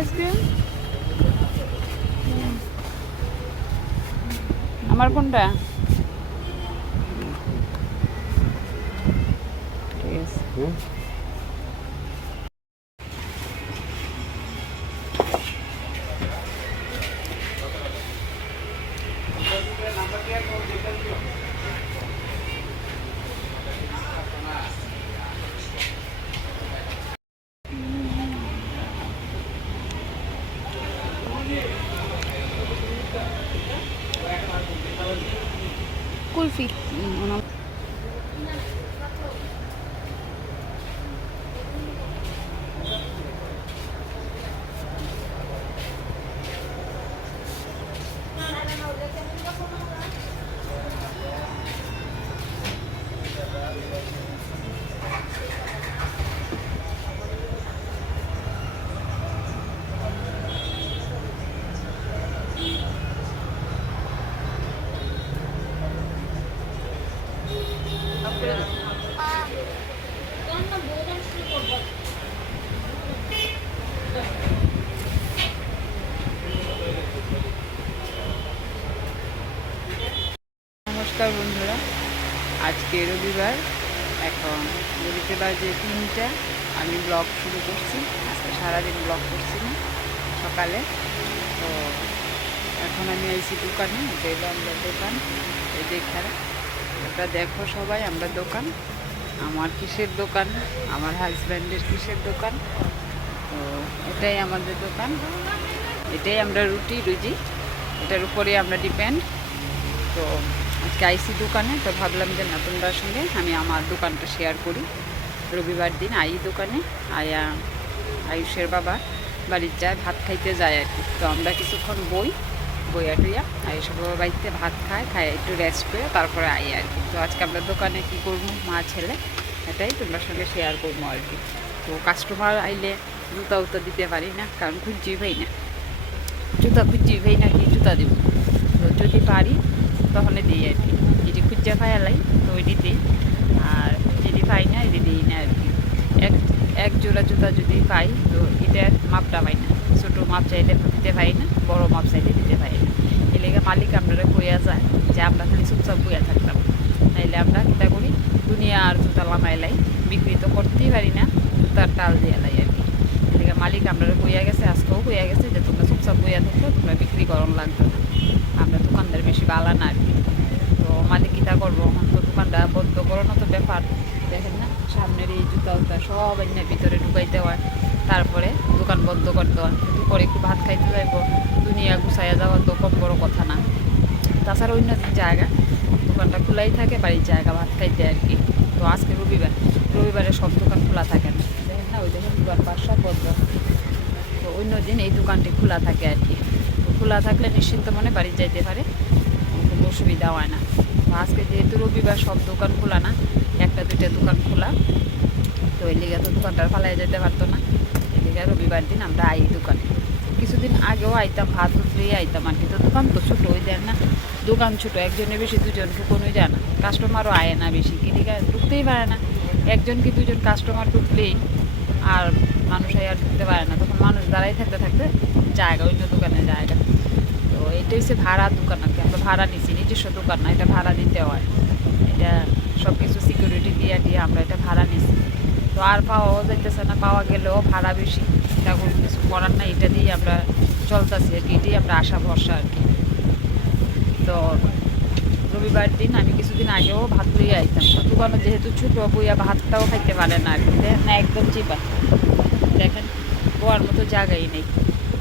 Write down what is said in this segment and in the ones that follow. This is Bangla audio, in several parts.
আইসক্রিম? আমার কোনটা? ঠিক আছে কুলফি নমস্কার বন্ধুরা, আজকে রবিবার, এখন ঘড়িতে বাজে তিনটা, আমি ব্লগ শুরু করছি, আজকে সারাদিন ব্লগ করছি না সকালে, তো এখন আমি আইসি দোকানে দেখলাম দোকান, এই দেখার এটা দেখো সবাই, আমরা দোকান। আমার কিসের দোকান? আমার হাজব্যান্ডের কিসের দোকান? তো এটাই আমাদের দোকান। এটাই আমরা রুটি, রুজি। এটার উপরে আমরা ডিপেন্ড তো আজকে আইসি দোকানে, তো ভাবলাম যে না, তোমরার সঙ্গে আমি আমার দোকানটা শেয়ার করি। রবিবার দিন আই দোকানে, আয়া, আয়ুষের বাবা বাড়ির যায়, ভাত খাইতে যায় আর কি। তো আমরা কিছুক্ষণ বই বইয়া টুইয়া আয়ুষের বাবা বাড়িতে ভাত খায় খায় একটু রেস্ট করে তারপরে আই আর কি। তো আজকে আমরা দোকানে কী করব, মা, ছেলে, এটাই তোমার সঙ্গে শেয়ার করব আর কি। তো কাস্টমার আইলে জুতা উতা দিতে পারি না, কারণ খুঁজছি ভাই না। জুতা খুঁজছি ভাই না কি জুতা দেবো। তো যদি পারি তখন দিই আর কি। যেটি খুঁজে পাই এলাই তো ওইটি দিই। আর যদি পাই না, এটি দিই না আর কি। এক এক জোড়া জুতা যদি পাই, তো এটা মাপটা পাই না। ছোটো মাপ চাইলে দিতে পারি না, বড় মাপ চাইলে দিতে পারি না। এই লেগে মালিক আপনারা কইয়া যায় যে আমরা খালি চুপচাপ বইয়া থাকতাম। নাইলে আমরা কিতা করি দুনিয়া আর জুতা লামাইলাই বিক্রি তো করতেই পারি না, জুতার টাল দিয়ে লাই আর কি। এদিকে মালিক আপনারা কইয়া গেছে, আজকেও কইয়া গেছে যে তোমরা চুপচাপ বইয়া থাকলে তোমরা বিক্রি করন লাগবে না। আমরা দোকানদার বেশি বালা না আর কি। তো মালিক কিতা করব? এখন তো দোকানটা বন্ধ করানো তো ব্যাপার। দেখেন না, সামনের এই জুতা উতা সব ভিতরে ঢুকাইতে হয়। তারপরে দোকান বন্ধ করতে হয় পরে একটু ভাত খাইতে যাইব, দুনিয়া গুছাইয়া যাওয়া তো কম বড় কথা না। তাছাড়া অন্য দিন জায়গা, দোকানটা খোলাই থাকে, বাড়ির জায়গা ভাত খাইতে আর কি। তো আজকে রবিবার, রবিবারে সব দোকান খোলা থাকে না। দেখেন না, ওই দেখেন দোকান পাশ বন্ধ। তো অন্য দিন এই দোকানটি খোলা থাকে আর কি। খোলা থাকলে নিশ্চিন্ত মনে বাড়ি যাইতে পারে, কোনো অসুবিধা হয় না। আজকে যেহেতু রবিবার সব দোকান খোলা না, একটা দুইটা দোকান খোলা। তো এই লিগে তো দোকানটা ফালাই যেতে পারতো না। এই লিগে রবিবার দিন আমরা আই দোকানে। কিছুদিন আগেও আইতাম, ভাত উঠলেই আইতাম আর কি। তো দোকান তো ছোটো, ওই যায় না, দোকান ছোটো একজনের বেশি দুজন ঢুকোনোই যায় না। কাস্টমারও আয় না বেশি কিনিকা ঢুকতেই পারে না। একজন কি দুজন কাস্টমার ঢুকলেই আর মানুষ আর ঢুকতে পারে না। তখন মানুষ দাঁড়াই থাকতে থাকতে জায়গা, অন্য দোকানে জায়গা। তো এটা হচ্ছে ভাড়া দোকান আর কি। আমরা ভাড়া নিচ্ছি নিজস্ব দোকান না, এটা ভাড়া দিতে হয়। এটা সব কিছু সিকিউরিটি দিয়ে দিয়ে আমরা এটা ভাড়া নিচ্ছি তো আর পাওয়াও যাইতেছে না, পাওয়া গেলেও ভাড়া বেশি। এটা কোনো কিছু করার না এটা দিয়ে আমরা চলতেছি আর কি, এটাই আমরা আশা, ভরসা আর কি। তো রবিবার দিন আমি কিছুদিন আগেও ভাত লইয়া আইতাম। তো দোকানে যেহেতু ছোটো বইয়া ভাতটাও খাইতে পারে না আর কি না একদম চিপা। দেখেন, বোয়ার মতো জায়গাই নেই।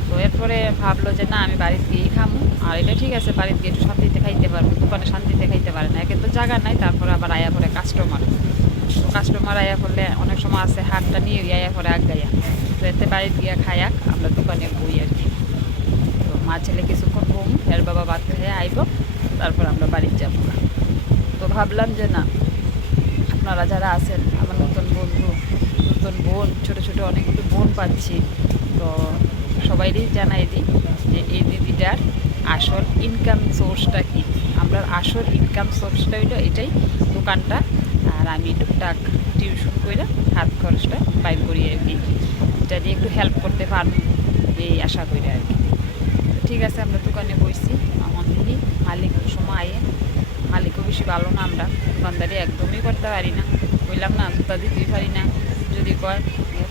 তো এরপরে ভাবলো যে না, আমি বাড়িতে গিয়েই খামো। আর এটা ঠিক আছে, বাড়িতে গিয়ে একটু শান্তিতে খাইতে পারব, দোকানে শান্তিতে খাইতে পারে না। একে তো জায়গা নাই, তারপরে আবার আয়া পরে কাস্টমার কাস্টমার আয়া করলে অনেক সময় আছে হাটটা নিয়ে আয়া করে তো এতে বাড়িতে গিয়ে খাইয়াক আমরা দোকানে বই আর কি। তো মা ছেলে কিছুক্ষণ বম এর বাবা ভাত খেয়ে আইব, তারপর আমরা বাড়িতে যাব। তো ভাবলাম যে না, আপনারা যারা আছেন, আমার নতুন বন্ধু, নতুন বোন, ছোট ছোট অনেকগুলো বোন পাচ্ছি, তো সবাইরই জানাই দিই যে এই দিদিটার আসল ইনকাম সোর্সটা কি? আমরা আসল ইনকাম সোর্সটা হইল এটাই, দোকানটা আর আমি টুকটাক টিউশন করে হাত খরচটা বাইর করি আর কি। এটা একটু হেল্প করতে পারব এই আশা করি আর কি। ঠিক আছে, আমরা দোকানে বসছি দিদি মালিক সময় আয়ে মালিকও বেশি ভালো না আমরা। দোকানদারি একদমই করতে পারি না। বললাম না, জুতা দিতেই পারি না। যদি কয়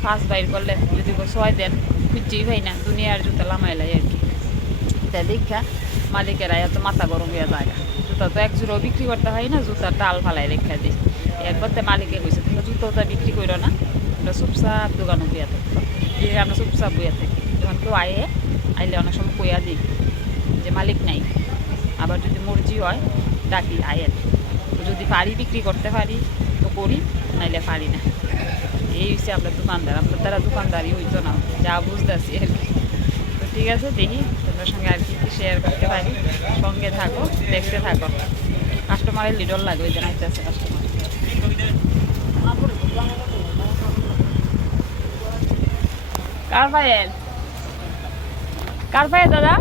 ফার্স্ট বাইর করলে যদি ছয় দেন খুঁজছেই পাই না। দুনিয়ার জুতা লামাইলাই আর কি। তা দেখা, মালিকেরা এত মাথা গরম হয়ে যায়। জুতা তো এক জোড়াও বিক্রি করতে হয় না, জুতার টাল ফালাই রেখা দিই তো মালিকে কইছে তুমি জুতোটা বিক্রি করো না আমরা চুপচাপ দোকানে বইয়া থাকি। যে আমরা চুপচাপ বইয়া থাকি। যখন কেউ আয়ে, আইলে অনেক সময় কইয়া দিই যে মালিক নাই। আবার যদি মর্জি হয়, ডাকি আয়ের তো যদি পারি বিক্রি করতে পারি, তো করি, নাইলে পারি না। এই হচ্ছে আমরা দোকানদার। আপনার দ্বারা দোকানদারই হইতো না। যা বুঝতেছি আর কি। তো ঠিক আছে, দেখি তোমার সঙ্গে আর কি কি শেয়ার করতে পারি। সঙ্গে থাকো, দেখতে থাকো। কাস্টমারের লিডর লাগবে যে নাইতেছে কাস্টমার কার পায়ের কার দাদা?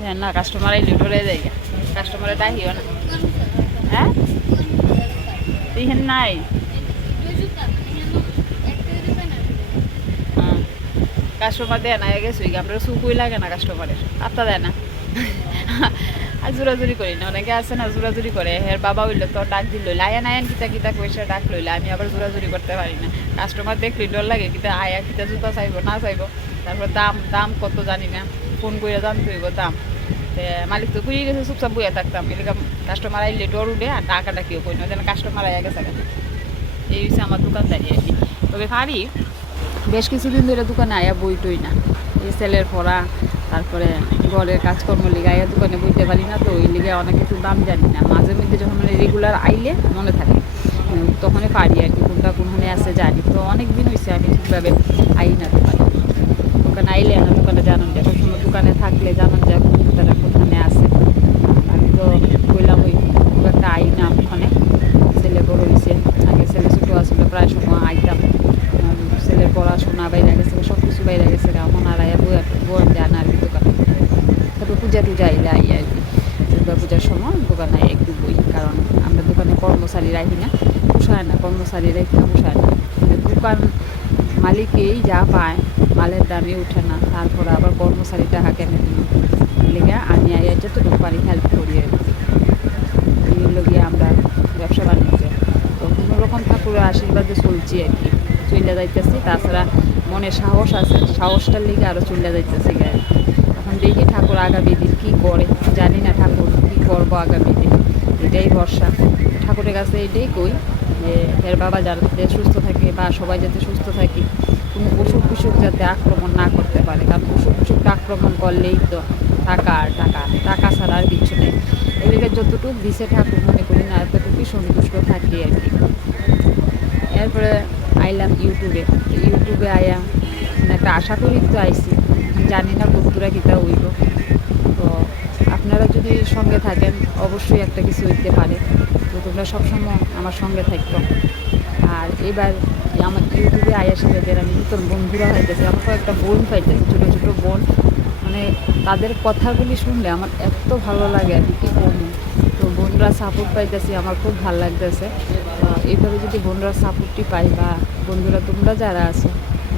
হ্যাঁ না কাস্টমার এই লিডরে দেয় কাস্টমারে ডাহিও না। হ্যাঁ? নাই? হ্যাঁ। কাস্টমার দেয় না গেছে আমরা সুকুই লাগে না কাস্টমারের আত্মা দেয় না। আর জোরাজুরি করি না, অনেকে আছে না জোরাজুরি করে, হের বাবা হইল তো ডাক দিল আয়ান আয়ান কিতা কিতা কইসা ডাক লইলে। আমি আবার জোরাজুরি করতে পারি না। কাস্টমার দেখলে ডর লাগে, কিতা আয়া কিতা জুতা চাইব, না চাইব। তারপর দাম দাম কত জানি না, ফোন করে জানতে হইব দাম। মালিক তো বুঝে গেছে, চুপচাপ বইয়া থাকতাম। এলাকা কাস্টমার আইলে ডর উঠে, আর টাকাটা কেউ কই না, যেন কাস্টমার আয়া গেছে এই হচ্ছে আমার দোকানদারি আর কি। তবে পারি, বেশ কিছুদিন ধরে দোকানে আয়া বই টই না। এই সেলের পড়া, তারপরে ঘরের কাজকর্ম লিগে আয়া দোকানে বইতে পারি না তো, ওই লিগে অনেক কিছু দাম জানি না। মাঝে মধ্যে যখন মানে রেগুলার আইলে মনে থাকে তখনই পারি আর কি, কোনটা কোনখানে আছে জানি। তো অনেক দিন হয়েছে আমি ঠিকভাবে আই না দোকানে। দোকানে আইলে না, দোকানে জানান যায় সবসময় দোকানে থাকলে জানান যায় তারা কোনখানে আছে। আমি তো বললাম ওই খুব একটা আই না ওখানে। ছেলে বড় হয়েছে আগে ছেলে ছোটো আসলে প্রায় সময় আইতাম। ছেলের পড়াশোনা বাইরে গেছে সব কিছু বাইরে গেছে এখন আর বই বই জানা আর কি দোকানে তবে পূজা টুজা আইলে আই আর কি। দুর্গা পূজার সময় দোকানে আই একটু বই, কারণ আমরা দোকানে কর্মচারী রাখি না। পোষায় না, কর্মচারী রেখে পোষায় না। দোকান মালিকেই যা পায়, মালের দামে উঠে না। তারপরে আবার কর্মচারী টাকা কেনে লেগে আমি আইয়া যতটুকু পারি হেল্প করি আর কি। আমরা ব্যবসা বাণিজ্য। তো কোনো রকম ঠাকুরের আশীর্বাদে চলছি আর কি। চলে যাইতেছি, তাছাড়া মনে সাহস আছে, সাহসটার লেগে আরও চলে যাইতেছি এখন দেখি ঠাকুর আগামী দিন কী করে? জানি না ঠাকুর কী করব আগামী দিন। এটাই ভরসা। ঠাকুরের কাছে এটাই কই যে এর বাবা যাতে সুস্থ থাকে বা সবাই যাতে সুস্থ থাকে, কোনো অসুখ বিসুখ যাতে আক্রমণ না করতে পারে। কারণ অসুখ বিসুখটা আক্রমণ করলেই তো টাকা আর টাকা টাকা ছাড়া আর কিছু নেই। এদিকে যতটুকু দিছে ঠাকুর, মনে করি না, এতটুকুই সন্তুষ্ট থাকি আর কি। এরপরে আইলাম ইউটিউবে। ইউটিউবে আয়া মানে একটা আশা করি তো আইছি। জানি না বন্ধুরা কিতা হইব। তো আপনারা যদি সঙ্গে থাকেন, অবশ্যই একটা কিছু হইতে পারে। তো তোমরা সবসময় আমার সঙ্গে থাকতো আর এবার আমার ইউটিউবে আয়ার সাথে আমি নতুন বন্ধুরা হইতেছে আমার একটা বোন পাইতেছে, ছোটো ছোটো বোন। মানে তাদের কথাগুলি শুনলে আমার এত ভালো লাগে আর কি বলব। তো বোনরা সাপোর্ট পাইতেছি, আমার খুব ভালো লাগতেছে। এইভাবে যদি বোনরা সাপোর্টটি পাই বা বন্ধুরা তোমরা যারা আছো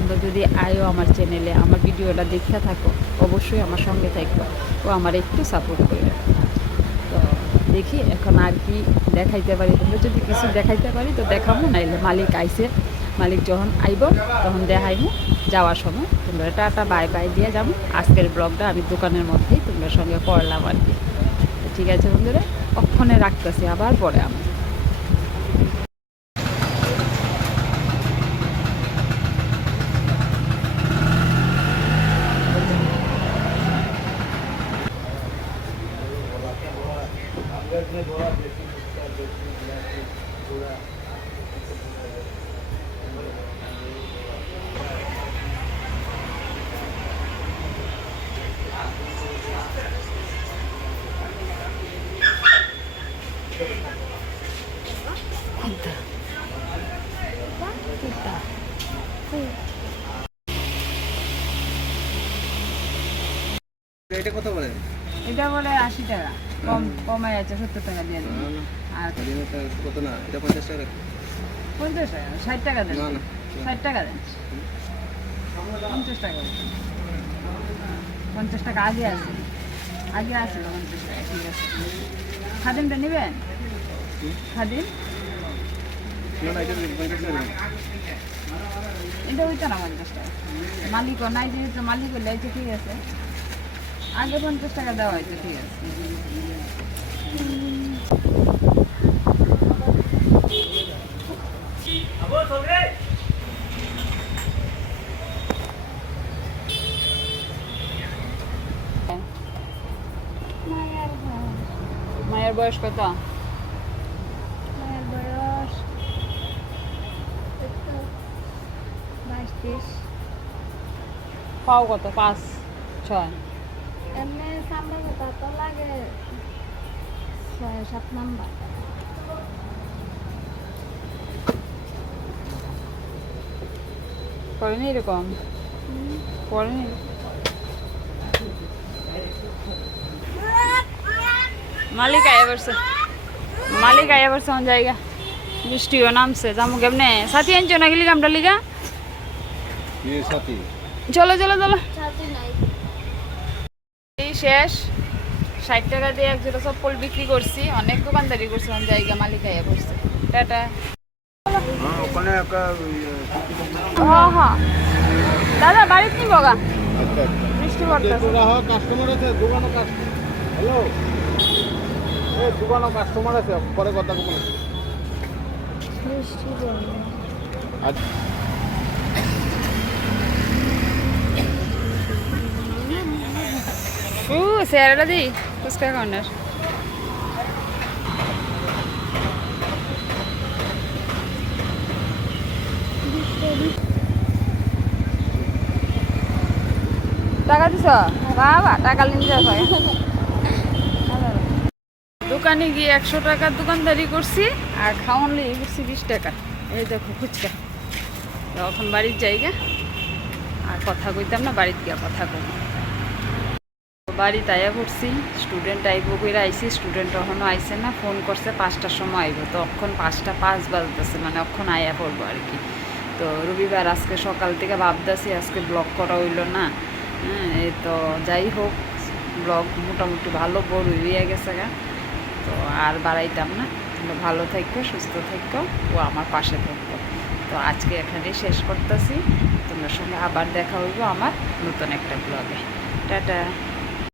তোমরা যদি আয়ো আমার চ্যানেলে আমার ভিডিওটা দেখে থাকো, অবশ্যই আমার সঙ্গে থাকব ও আমার একটু সাপোর্ট করবে। তো দেখি এখন আর কি দেখাইতে পারি। তোমরা যদি কিছু দেখাইতে পারি তো দেখাবো নাইলে মালিক আইসে, মালিক যখন আইব তখন দেখাইবো যাওয়ার সময়। তোমরা টাটা, বাই বাই দিয়ে যাব। আজকের ব্লগটা আমি দোকানের মধ্যেই তোমরা সঙ্গে করলাম আর কি। ঠিক আছে বন্ধুরা, অক্ষণে রাখতেছি, আবার পরে আমি এটা কত বলেন এটা বলে আশি টাকা। কম কমাই আছে সত্তর টাকা দিয়ে দেবো আর কত না? এটা পঞ্চাশ টাকা। পঞ্চাশ টাকা ষাট টাকা দেন। না না। ষাট টাকা দেন। পঞ্চাশ টাকা। পঞ্চাশ টাকা আগে আছে আগে আছে পঞ্চাশ টাকা ঠিক আছে। খাদিমটা নেবেন? খাদিম? এটা ওইটা না পঞ্চাশ টাকা মালিক নাই যেহেতু, মালিক হলে এই ঠিক আছে। আগে পঞ্চাশ টাকা দেওয়া হয়েছে ঠিক আছে। বয়স কত বয়স বাইশ তেইশ পাও কত? পাঁচ ছয়? এমনি সামনে কথা তো লাগে। ছয় সাত নাম্বার। করেনি এরকম? করেনি? মালিক আয়া বসে মালিক আয়া বসে জায়গা। বৃষ্টি বৃষ্টিও নামছে যাব কেমনে? সাথী আনছো না গেলি আমরা লিগা? চলো চলো চলো। এই শেষ। ষাট টাকা দিয়ে এক জোড়া চপ্পল বিক্রি করছি। অনেক দোকানদারি করছে অন জায়গা মালিক আয়া করছে। টাটা। হ্যাঁ হ্যাঁ, হ্যাঁ দাদা বাড়িতে নিবগা বৃষ্টি পড়তেছে হ্যালো দোকানও কাস্টমার আছে, পরে কথা বৃষ্টি জন্য ও স্যারটা দি ফুচকা কর্নার টাকা দিছ? বাবা, টাকা নিয়ে যাও দোকানে গিয়ে একশো টাকার দোকানদারি করছি আর খাওয়ান লিয়ে করছি বিশ টাকা। এই দেখো ফুচকা। এখন বাড়ির জায়গা। আর কথা কইতাম না বাড়িতে গিয়ে কথা কই। বাড়ি তাইয়া করছি স্টুডেন্ট আইব কইরা আইসি স্টুডেন্ট এখনও আইসে না ফোন করছে, পাঁচটার সময় আইব। তো অক্ষণ পাঁচটা পাঁচ বাজতেছে মানে অক্ষণ আয়া পড়ব আর কি। তো রবিবার আজকে সকাল থেকে ভাবতেছি, আজকে ব্লগ করা হইল না। হ্যাঁ তো যাই হোক ব্লগ মোটামুটি ভালো বড় হইয়া গেছে গা। তো আর বাড়াইতাম না। তোমরা ভালো থাকো, সুস্থ থাকো, ও আমার পাশে থাকো। তো আজকে এখানেই শেষ করতেছি। তোমার সঙ্গে আবার দেখা হইব আমার নতুন একটা ব্লগে টাটা।